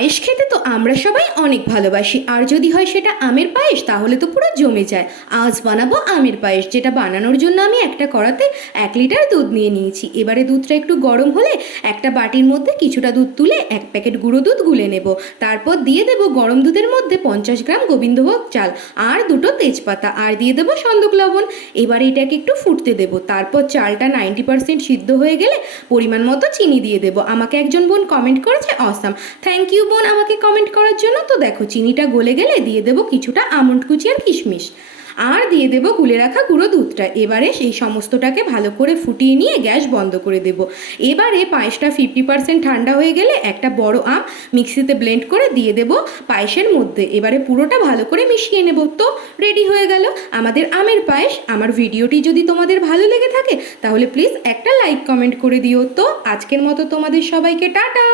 পায়েস খেতে তো আমরা সবাই অনেক ভালোবাসি, আর যদি হয় সেটা আমের পায়েস তাহলে তো পুরো জমে যায়। আজ বানাবো আমের পায়েস, যেটা বানানোর জন্য আমি একটা কড়াতে 1 লিটার দুধ নিয়ে নিয়েছি। এবারে দুধটা একটু গরম হলে একটা বাটির মধ্যে কিছুটা দুধ তুলে 1 প্যাকেট গুঁড়ো দুধ গুলে নেব। তারপর দিয়ে দেবো গরম দুধের মধ্যে 50 গ্রাম গোবিন্দভোগ চাল আর 2টো তেজপাতা, আর দিয়ে দেবো সন্দক লবণ। এবারে এটাকে একটু ফুটতে দেবো। তারপর চালটা 90% সিদ্ধ হয়ে গেলে পরিমাণ মতো চিনি দিয়ে দেবো। আমাকে একজন বোন কমেন্ট করেছে অসাম, থ্যাংক ইউ বোন আমাকে কমেন্ট করার জন্য। তো দেখো চিনিটা গলে গেলে দিয়ে দেবো কিছুটা আমন্ড কুচি আর কিশমিশ, আর দিয়ে দেবো গুলে রাখা গুঁড়ো দুধটা। এবারে সেই সমস্তটাকে ভালো করে ফুটিয়ে নিয়ে গ্যাস বন্ধ করে দেবো। এবারে পায়েসটা 50% ঠান্ডা হয়ে গেলে একটা বড় আম মিক্সিতে ব্লেন্ড করে দিয়ে দেবো পায়েসের মধ্যে। এবারে পুরোটা ভালো করে মিশিয়ে নেব। তো রেডি হয়ে গেল আমাদের আমের পায়েস। আমার ভিডিওটি যদি তোমাদের ভালো লেগে থাকে তাহলে প্লিজ একটা লাইক কমেন্ট করে দিও। তো আজকের মতো তোমাদের সবাইকে টাটা।